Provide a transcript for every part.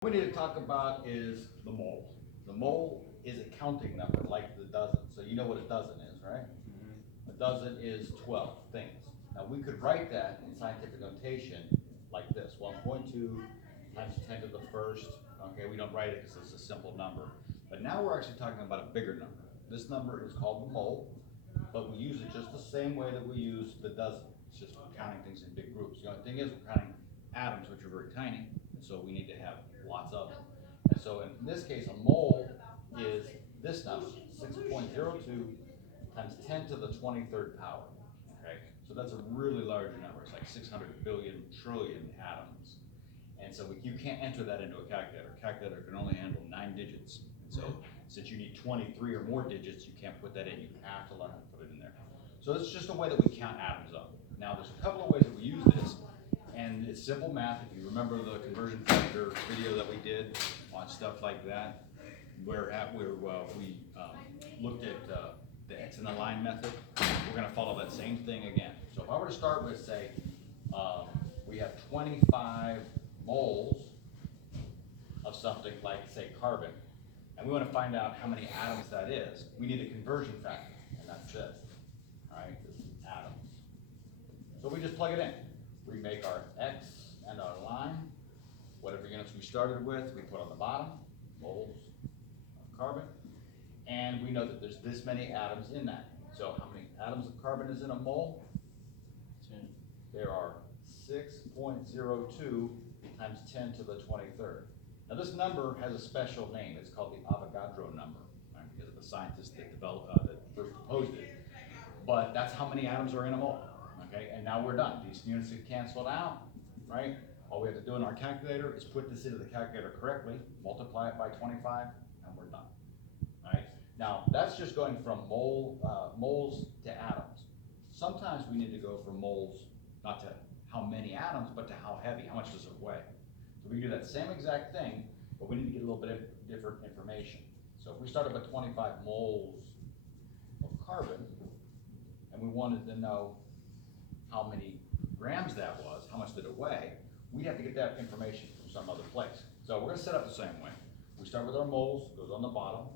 What we need to talk about is the mole. The mole is a counting number like the dozen. So you know what a dozen is, right? A dozen is 12 things. Now we could write that in scientific notation like this, 1.2 times 10 to the first. Okay, we don't write it because it's a simple number. But now we're actually talking about a bigger number. This number is called the mole, but we use it just the same way that we use the dozen. It's just we're counting things in big groups. The only thing is we're counting atoms, which are very tiny, and so we need to have lots of them. And so in this case, a mole is this number, 6.02 times 10 to the 23rd power. Okay, so that's a really large number. It's like 600 billion trillion atoms. And so you can't enter that into a calculator. A calculator can only handle 9 digits. And so since you need 23 or more digits, you can't put that in. You have to learn how to put it in there. So it's just a way that we count atoms up. Now there's a couple of ways that we use this, and it's simple math. If you remember the conversion factor video that we did on stuff like that, where we looked at the x and the line method, we're going to follow that same thing again. So if I were to start with, say, we have 25 moles of something like, say, carbon, and we want to find out how many atoms that is, we need a conversion factor, and that's this. All right, this is atoms. So we just plug it in. We make our x and our line, whatever units we started with, we put on the bottom, moles of carbon, and we know that there's this many atoms in that. So how many atoms of carbon is in a mole? 10. There are 6.02 times 10 to the 23rd. Now this number has a special name. It's called the Avogadro number, right? Because of the scientist that that first proposed it. But that's how many atoms are in a mole. Okay, and now we're done. These units get canceled out, right? All we have to do in our calculator is put this into the calculator correctly, multiply it by 25, and we're done. All right. Now that's just going from moles to atoms. Sometimes we need to go from moles not to how many atoms, but to how heavy. How much does it weigh? So we can do that same exact thing, but we need to get a little bit of different information. So if we started with 25 moles of carbon, and we wanted to know how many grams that was, how much did it weigh, we'd have to get that information from some other place. So we're going to set up the same way. We start with our moles, goes on the bottom.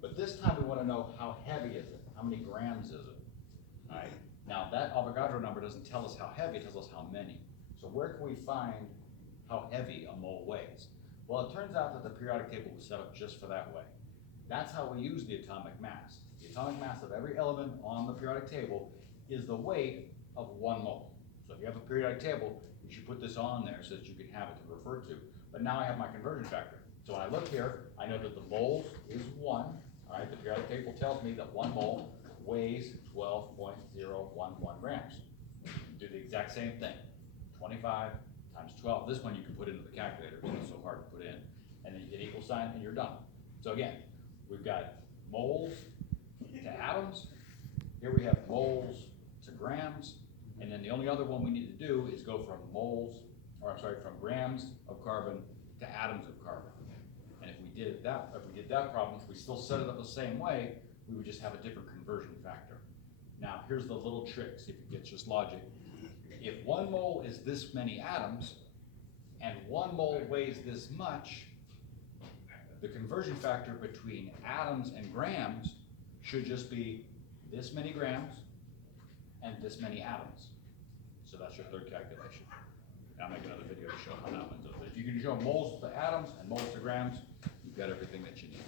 But this time we want to know how heavy is it? How many grams is it? All right. Now that Avogadro number doesn't tell us how heavy, it tells us how many. So where can we find how heavy a mole weighs? Well, it turns out that the periodic table was set up just for that way. That's how we use the atomic mass. The atomic mass of every element on the periodic table is the weight of 1 mole. So if you have a periodic table, you should put this on there so that you can have it to refer to. But now I have my conversion factor. So when I look here, I know that the moles is 1. All right, the periodic table tells me that 1 mole weighs 12.011 grams. Do the exact same thing. 25 times 12. This one you can put into the calculator. It's not so hard to put in. And then you hit equal sign and you're done. So again, we've got moles to atoms. Here we have moles to grams. And then the only other one we need to do is go from from grams of carbon to atoms of carbon. And if we did that problem, if we still set it up the same way, we would just have a different conversion factor. Now, here's the little trick, see if it gets just logic. If 1 mole is this many atoms, and 1 mole weighs this much, the conversion factor between atoms and grams should just be this many grams and this many atoms. So that's your third calculation. I'll make another video to show how that one does it. If you can show moles to atoms and moles to grams, you've got everything that you need.